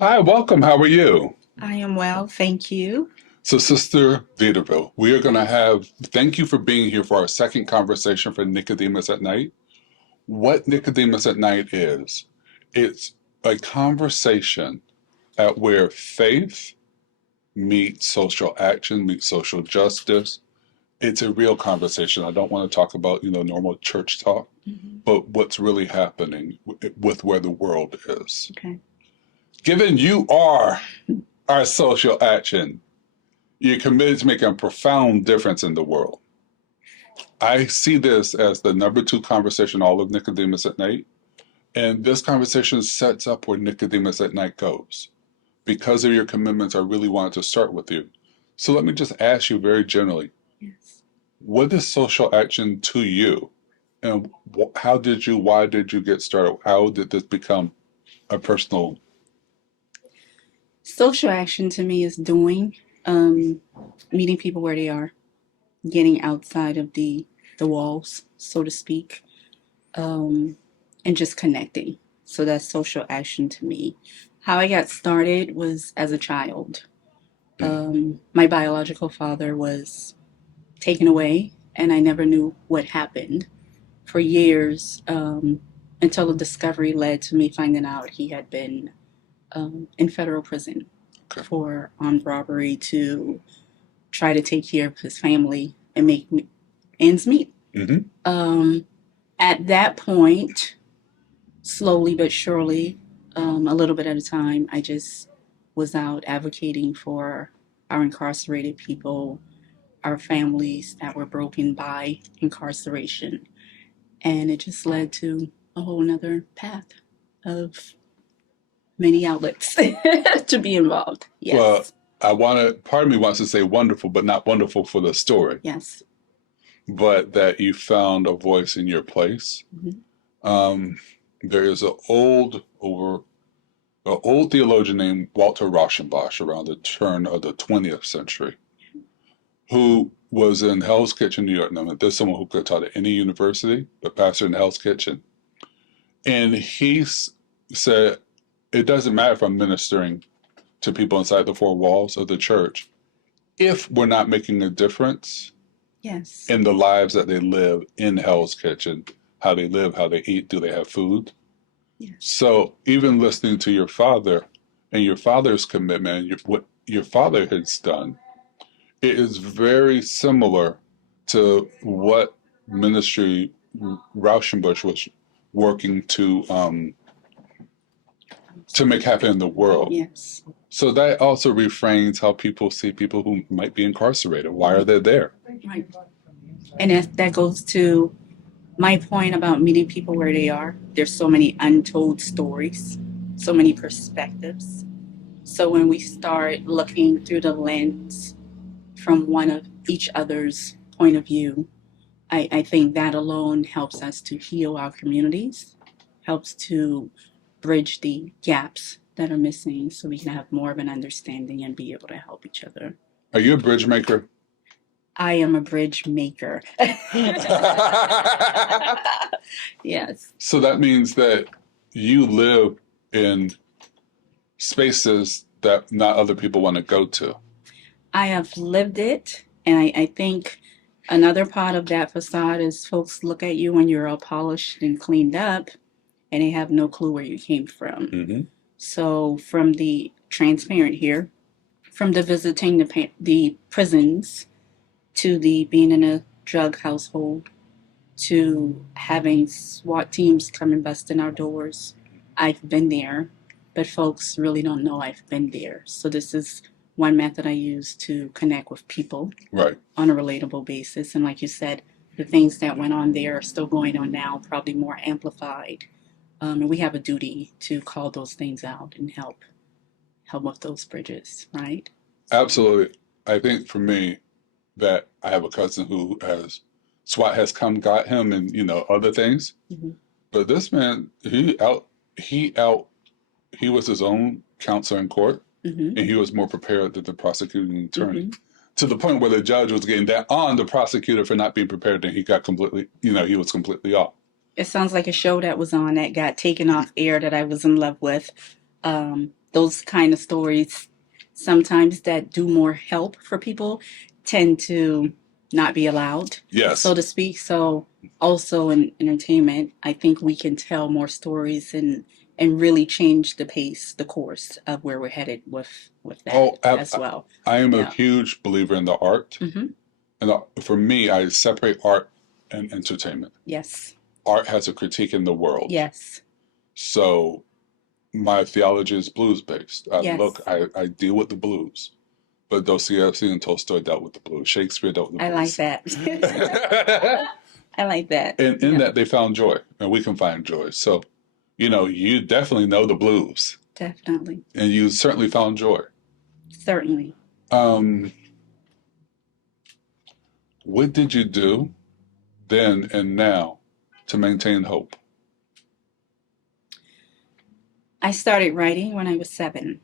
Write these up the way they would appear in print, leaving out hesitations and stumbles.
Hi, welcome. How are you? I am well, thank you. So, Sister Deterville, we are going to thank you for being here for our second conversation for Nicodemus at Night. What Nicodemus at Night is, it's a conversation at where faith meets social action, meets social justice. It's a real conversation. I don't want to talk about, normal church talk, Mhm. but what's really happening with where the world is. Okay. Given you are our social action, you're committed to making a profound difference in the world. I see this as the number two conversation all of Nicodemus at Night. And this conversation sets up where Nicodemus at Night goes. Because of your commitments, I really wanted to start with you. So let me just ask you very generally, Yes. what is social action to you? And why did you get started? How did this become a personal? Social action to me is doing, um, meeting people where they are, getting outside of the walls, so to speak, um, and just connecting. So that's social action to me. How I got started was as a child. My biological father was taken away, and I never knew what happened for years until the discovery led to me finding out he had been in federal prison Okay. for armed robbery to try to take care of his family and make ends meet. Mm-hmm. At that point, slowly but surely, a little bit at a time, I just was out advocating for our incarcerated people, our families that were broken by incarceration. And it just led to a whole nother path of many outlets to be involved. Well, Yes. part of me wants to say wonderful, but not wonderful for the story, Yes. but that you found a voice in your place. Mhm. Um, there is an old theologian named Walter Rauschenbach around the turn of the 20th century, who was in Hell's Kitchen, New York. Now, there's someone who could have taught at any university, but pastor in Hell's Kitchen. And said, it doesn't matter if I'm ministering to people inside the four walls of the church, if we're not making a difference Yes. in the lives that they live in Hell's Kitchen, how they live, how they eat, do they have food? Yes. So even listening to your father and your father's commitment, what your father has done, it is very similar to what ministry Rauschenbusch was working to make happen in the world. Yes. So that also reframes how people see people who might be incarcerated. Why are they there? Right. And that goes to my point about meeting people where they are. There's so many untold stories, so many perspectives. So when we start looking through the lens from one of each other's point of view, I think that alone helps us to heal our communities, helps to bridge the gaps that are missing so we can have more of an understanding and be able to help each other. Are you a bridge maker? I am a bridge maker. Yes. So that means that you live in spaces that not other people want to go to. I have lived it, and I think another part of that facade is folks look at you when you're all polished and cleaned up, and they have no clue where you came from. Mm-hmm. So, from the transparent here, from the visiting the prisons to the being in a drug household to having SWAT teams come and bust in our doors, I've been there, but folks really don't know I've been there. So, this is one method I use to connect with people Right. on a relatable basis. And like you said, the things that went on there are still going on now, probably more amplified. And we have a duty to call those things out and help with those bridges, right? Absolutely. I think for me that I have a cousin who has SWAT has come got him and other things. Mm-hmm. But this man, he was his own counsel in court, Mm-hmm. and he was more prepared than the prosecuting attorney. Mm-hmm. To the point where the judge was getting that on the prosecutor for not being prepared, and he got completely, he was completely off. It sounds like a show that was on that got taken off air that I was in love with. those kind of stories, sometimes that do more help for people, tend to not be allowed, Yes. so to speak. So also in entertainment, I think we can tell more stories and really change the pace, the course of where we're headed with that as well. I am a Yeah. huge believer in the art. Mm-hmm. And for me, I separate art and entertainment. Yes. Art has a critique in the world. Yes. So my theology is blues based. Yes. I deal with the blues. But Dostoevsky and Tolstoy dealt with the blues. Shakespeare dealt with the I like blues. that. I like that. And in Yeah. that, they found joy, and we can find joy. So, you definitely know the blues, Definitely. and you certainly found joy. Certainly. What did you do then and now to maintain hope? I started writing when I was 7.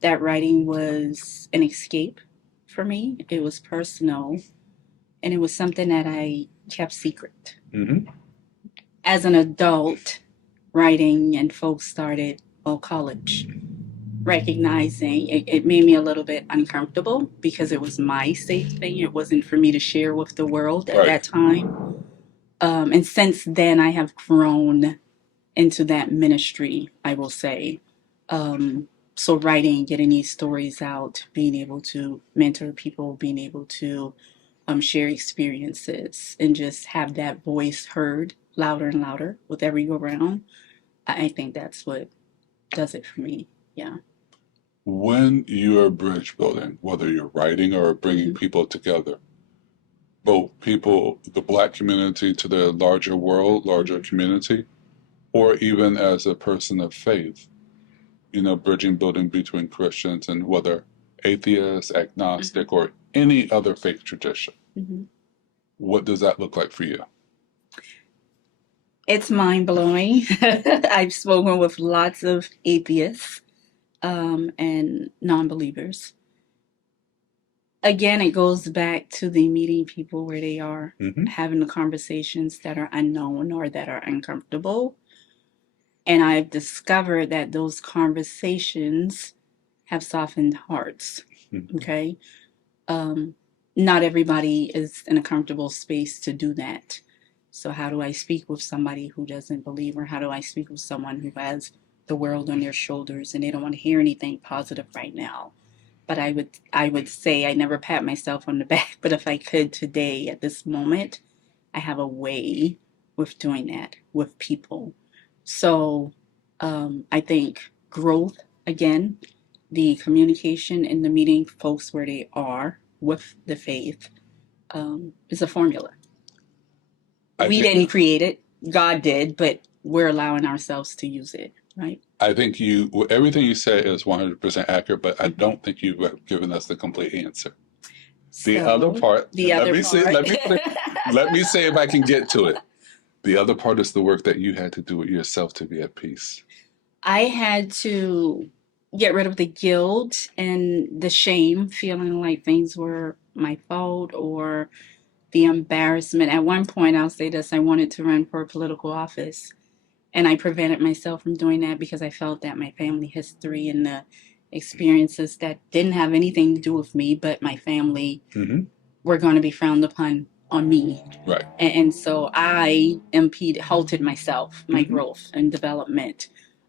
That writing was an escape for me. It was personal, and it was something that I kept secret. Mm-hmm. As an adult, writing and folks started, college, recognizing it made me a little bit uncomfortable because it was my safe thing. It wasn't for me to share with the world at that time. And since then, I have grown into that ministry, I will say. So writing, getting these stories out, being able to mentor people, being able to share experiences, and just have that voice heard louder and louder with every go around. I think that's what does it for me. Yeah. When you're bridge building, whether you're writing or bringing people together, both people, the Black community to the larger world, larger community, or even as a person of faith, bridging building between Christians and whether atheist, agnostic, or any other faith tradition. What does that look like for you? It's mind-blowing. I've spoken with lots of atheists and non-believers. Again, it goes back to the meeting people where they are, having the conversations that are unknown or that are uncomfortable. And I've discovered that those conversations have softened hearts. Okay. Not everybody is in a comfortable space to do that. So how do I speak with somebody who doesn't believe, or how do I speak with someone who has the world on their shoulders and they don't want to hear anything positive right now? But I would say, I never pat myself on the back, but if I could today at this moment, I have a way with doing that with people. So I think growth, again, the communication and the meeting folks where they are with the faith is a formula. We didn't create it. God did, but we're allowing ourselves to use it, right? I think everything you say is 100% accurate, but I don't think you've given us the complete answer. The other part, let me see if I can get to it. The other part is the work that you had to do with yourself to be at peace. I had to get rid of the guilt and the shame, feeling like things were my fault, or the embarrassment. At one point, I'll say this, I wanted to run for political office, and I prevented myself from doing that because I felt that my family history and the experiences that didn't have anything to do with me, but my family, were going to be frowned upon on me. Right. And so I halted myself, my growth and development.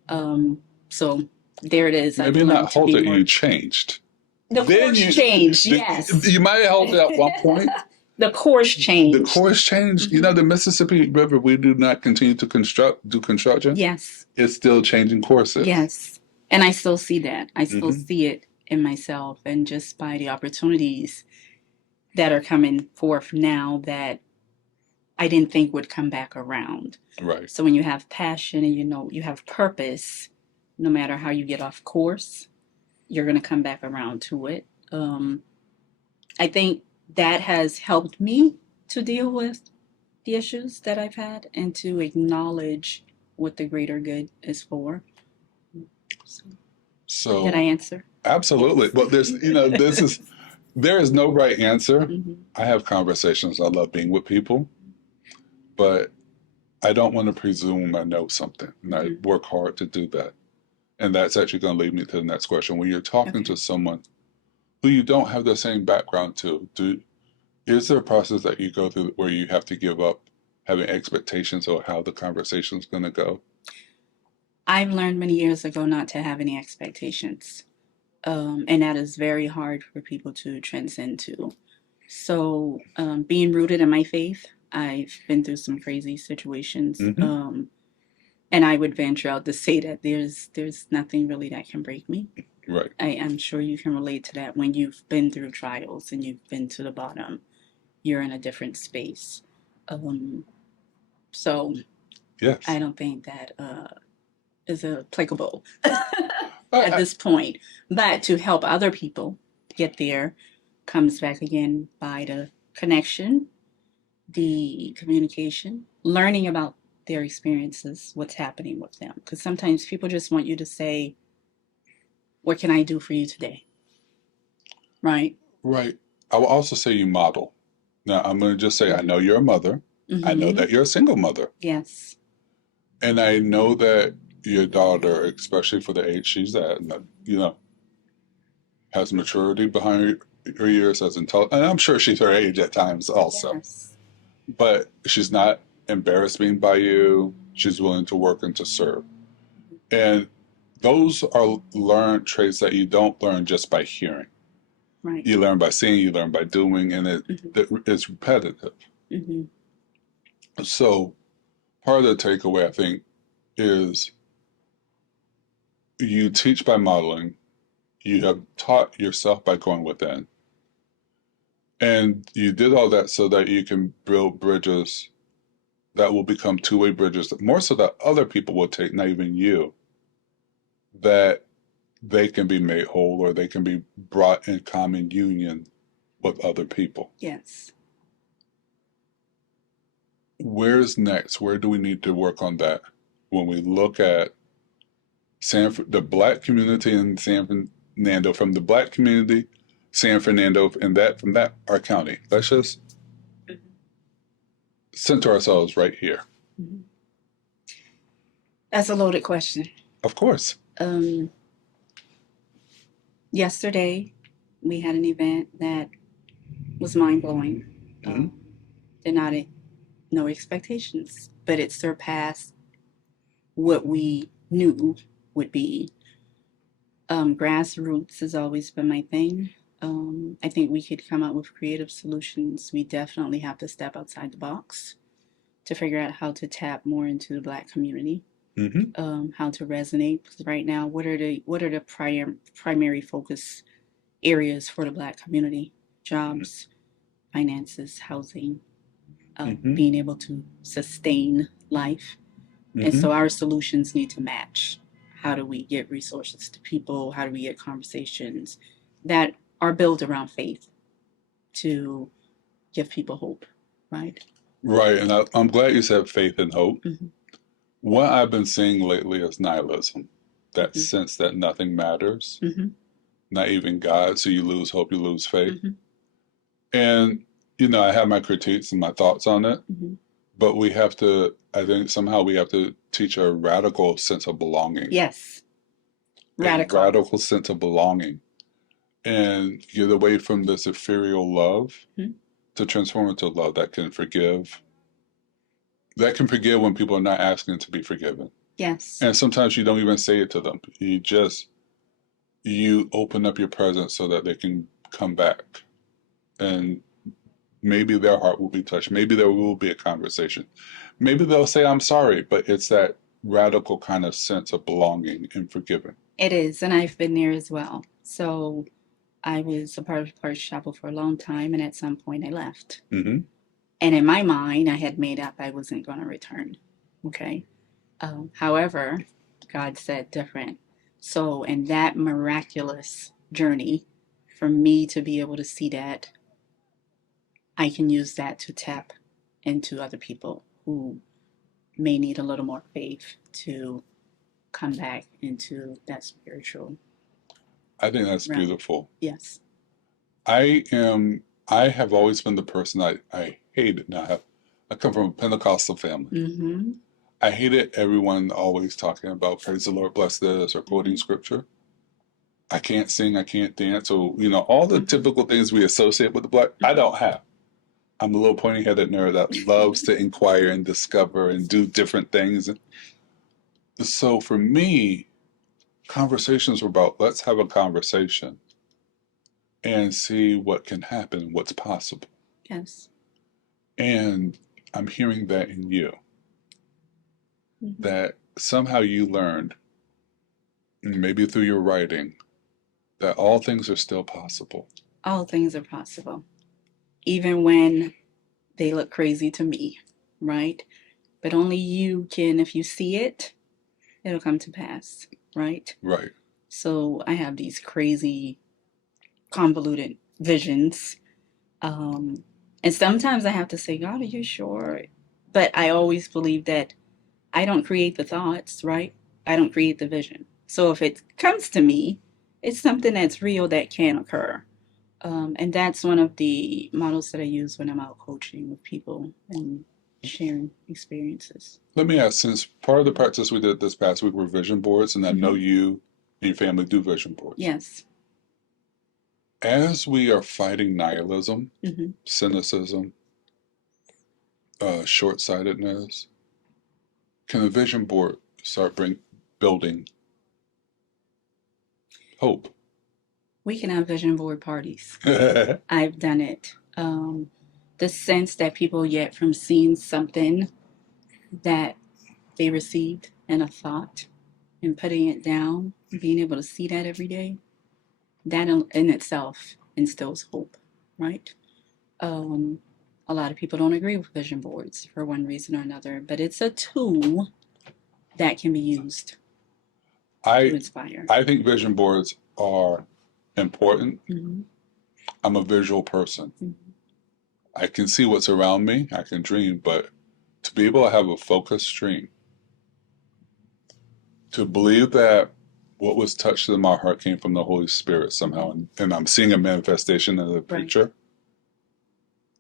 So there it is. Maybe not halted, you changed. The course changed, yes. You might have halted at one point. The course changed. The course changed. The Mississippi River, we do not continue to do construction. Yes. It's still changing courses. Yes. And I still see that. I still see it in myself, and just by the opportunities that are coming forth now that I didn't think would come back around. Right. So when you have passion and you have purpose, no matter how you get off course, you're going to come back around to it. I think that has helped me to deal with the issues that I've had and to acknowledge what the greater good is for. So did I answer? Absolutely. Well, there is no right answer. I have conversations. I love being with people, but I don't want to presume I know something, and I work hard to do that. And that's actually going to lead me to the next question. When you're talking Okay. to someone who you don't have the same background to, is there a process that you go through where you have to give up having expectations of how the conversation is going to go? I've learned many years ago not to have any expectations. And that is very hard for people to transcend to. So, being rooted in my faith, I've been through some crazy situations. Mm-hmm. And I would venture out to say that there's nothing really that can break me. Right. I am sure you can relate to that. When you've been through trials and you've been to the bottom, you're in a different space. So Yes. I don't think that is applicable I, at I, this point. But to help other people get there comes back again by the connection, the communication, learning about their experiences, what's happening with them. Because sometimes people just want you to say, what can I do for you today? Right? right. I will also say you model. Now, I'm going to just say, I know you're a mother. I know Mm-hmm. that you're a single mother. Yes. And I know that your daughter, especially for the age she's at, has maturity behind her years, has intelligence. And I'm sure she's her age at times also. Yes. But she's not embarrassed being by you. She's willing to work and to serve. And those are learned traits that you don't learn just by hearing. Right. You learn by seeing, you learn by doing, and it's repetitive. Mm-hmm. So part of the takeaway, I think, is you teach by modeling, you have taught yourself by going within, and you did all that so that you can build bridges that will become two-way bridges, more so that other people will take, not even you, that they can be made whole or they can be brought in common union with other people. Yes. Where's next? Where do we need to work on that? When we look at the black community in San Fernando, from the black community, San Fernando, and from that, our county. Let's just center ourselves right here. Mm-hmm. That's a loaded question. Of course. Yesterday, we had an event that was mind blowing. Mm-hmm. Did not no expectations, but it surpassed what we knew would be. Grassroots has always been my thing. I think we could come up with creative solutions. We definitely have to step outside the box to figure out how to tap more into the Black community. Mm-hmm. How to resonate. Because right now, what are the primary focus areas for the Black community? Jobs, finances, housing, being able to sustain life. And so our solutions need to match. How do we get resources to people? How do we get conversations that are built around faith to give people hope, right? Right, and I'm glad you said faith and hope. Mm-hmm. What I've been seeing lately is nihilism, that sense that nothing matters, not even God, so you lose hope, you lose faith. And, I have my critiques and my thoughts on it, but we have to, I think somehow we have to teach a radical sense of belonging. Yes. Radical. A radical sense of belonging. And get away from this ethereal love to transformative love that can forgive. That can forgive when people are not asking to be forgiven. Yes. And sometimes you don't even say it to them. You open up your presence so that they can come back. And maybe their heart will be touched. Maybe there will be a conversation. Maybe they'll say, I'm sorry, but it's that radical kind of sense of belonging and forgiving. It is, and I've been there as well. So I was a part of Parish Chapel for a long time, and at some point I left. Mm-hmm. And in my mind, I had made up I wasn't going to return. Okay. However, God said different. So in that miraculous journey, for me to be able to see that, I can use that to tap into other people who may need a little more faith to come back into that spiritual. I think that's realm. beautiful. Yes. I have always been the person I hated. Now I come from a Pentecostal family. Mm-hmm. I hated everyone always talking about praise the Lord, bless this, or quoting scripture. I can't sing, I can't dance, or all the typical things we associate with the Black. I don't have. I'm a little pointy-headed nerd that loves to inquire and discover and do different things. So for me, conversations were about let's have a conversation and see what can happen, what's possible. Yes. And I'm hearing that in you, that somehow you learned, maybe through your writing, that all things are still possible. All things are possible, even when they look crazy to me, right? But only you can, if you see it, it'll come to pass, right? Right. So I have these crazy, convoluted visions. And sometimes I have to say, God, are you sure? But I always believe that I don't create the thoughts, right? I don't create the vision. So if it comes to me, it's something that's real that can occur. And that's one of the models that I use when I'm out coaching with people and sharing experiences. Let me ask, since part of the practice we did this past week were vision boards, and I know you and your family do vision boards. Yes. As we are fighting nihilism, cynicism, short-sightedness, can a vision board start building hope? We can have vision board parties. I've done it. The sense that people get from seeing something that they received in a thought and putting it down, being able to see that every day, that in itself instills hope, right? A lot of people don't agree with vision boards for one reason or another, but it's a tool that can be used to inspire. I think vision boards are important. I'm a visual person. I can see what's around me, I can dream, but to be able to have a focused dream, to believe that what was touched in my heart came from the Holy Spirit somehow, and I'm seeing a manifestation in the picture,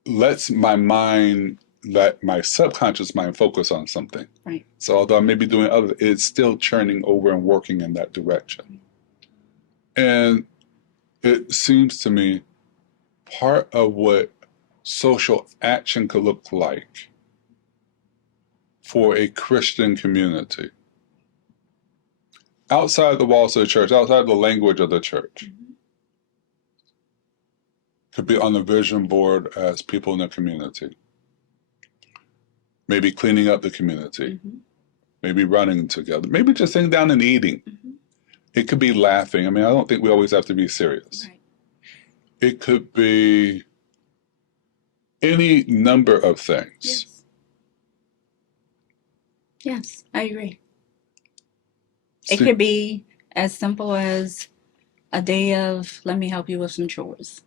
lets my mind, let my subconscious mind focus on something. Right. So although I may be doing other, it's still churning over and working in that direction. And it seems to me part of what social action could look like for a Christian community, outside the walls of the church, outside the language of the church, could be on the vision board as people in the community. Maybe cleaning up the community, maybe running together, maybe just sitting down and eating. It could be laughing. I mean, I don't think we always have to be serious. Right. It could be any number of things. Yes. Yes, I agree. It could be as simple as a day of, let me help you with some chores.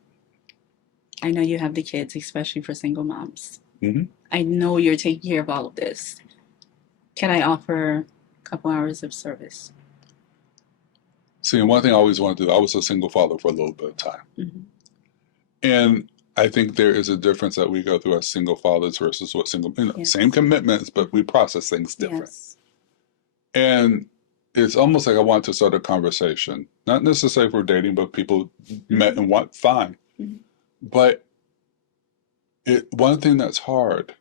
I know you have the kids, especially for single moms. I know you're taking care of all of this. Can I offer a couple hours of service? See, and one thing I always wanted to do, I was a single father for a little bit of time. And I think there is a difference that we go through as single fathers versus what single, same commitments, but we process things different. Yes. And it's almost like I want to start a conversation, not necessarily for dating, but people met and want, fine. But one thing that's hard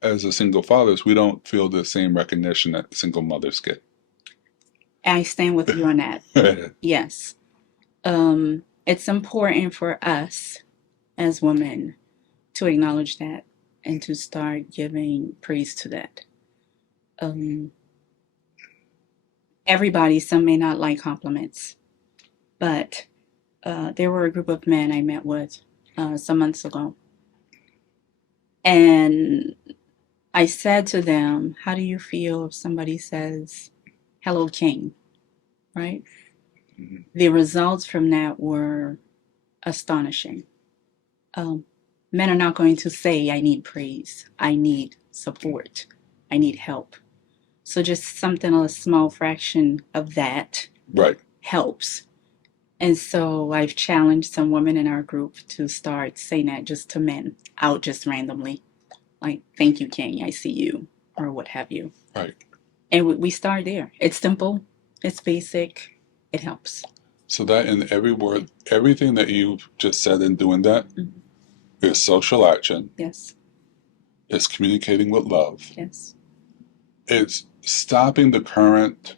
as a single father is we don't feel the same recognition that single mothers get. I stand with you on that. Yes. It's important for us as women to acknowledge that and to start giving praise to that. Everybody, some may not like compliments, but there were a group of men I met with some months ago. And I said to them, how do you feel if somebody says, hello, King, right? The results from that were astonishing. Men are not going to say, I need praise, I need support, I need help. So just something, a small fraction of that helps. And so I've challenged some women in our group to start saying that just to men, out just randomly. Like, thank you, King, I see you. or what have you. Right. And we start there. It's simple, it's basic, it helps. So that in every word, everything that you've just said in doing that is social action. Yes. It's communicating with love. Yes. It's stopping the current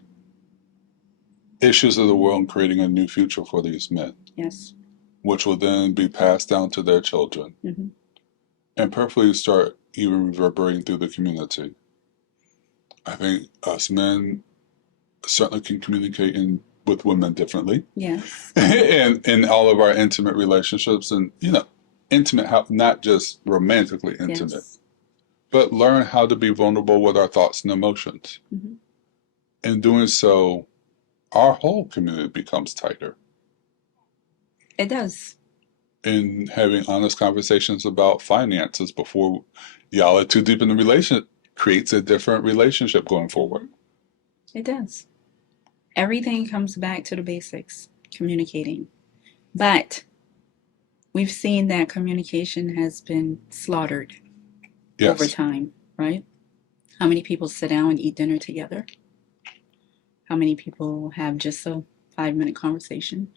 issues of the world and creating a new future for these men. Yes. Which will then be passed down to their children. And perfectly start even reverberating through the community. I think us men certainly can communicate with women differently. Yes. And in all of our intimate relationships, and intimate, not just romantically intimate, Yes. but learn how to be vulnerable with our thoughts and emotions. In doing so, our whole community becomes tighter. It does. In having honest conversations about finances before y'all are too deep in the relationship creates a different relationship going forward. It does. Everything comes back to the basics, communicating. But we've seen that communication has been slaughtered over time, right? How many people sit down and eat dinner together? How many people have just a 5-minute conversation?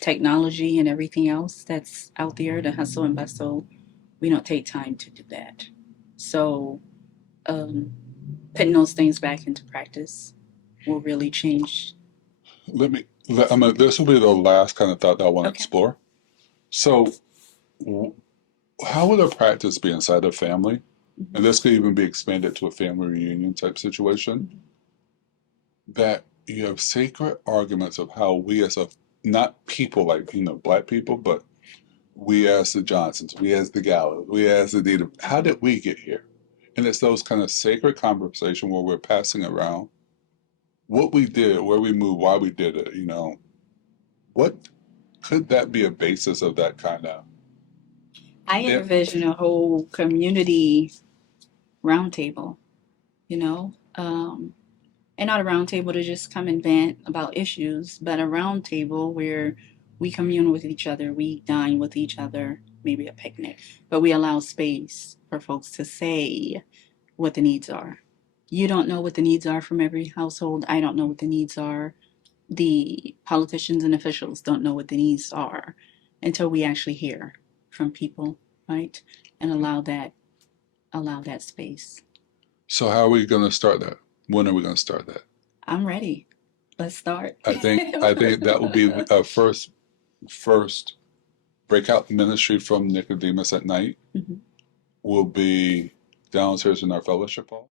Technology and everything else that's out there, the hustle and bustle, we don't take time to do that. So putting those things back into practice will really change. This will be the last kind of thought that I want to explore. So how would a practice be inside a family? And this could even be expanded to a family reunion type situation, that you have sacred arguments of how we as not people like, Black people, but we as the Johnsons, we as the Gallow, we as the Dita, how did we get here? And it's those kind of sacred conversations where we're passing around what we did, where we moved, why we did it, What could that be a basis of that kind of? I envision a whole community roundtable, and not a roundtable to just come and vent about issues, but a roundtable where we commune with each other, we dine with each other, maybe a picnic, but we allow space for folks to say what the needs are. You don't know what the needs are from every household. I don't know what the needs are. The politicians and officials don't know what the needs are until we actually hear from people, right? And allow that space. So how are we going to start that? When are we going to start that? I'm ready. Let's start. I think that will be a first breakout ministry from Nicodemus at night. Will be downstairs in our fellowship hall.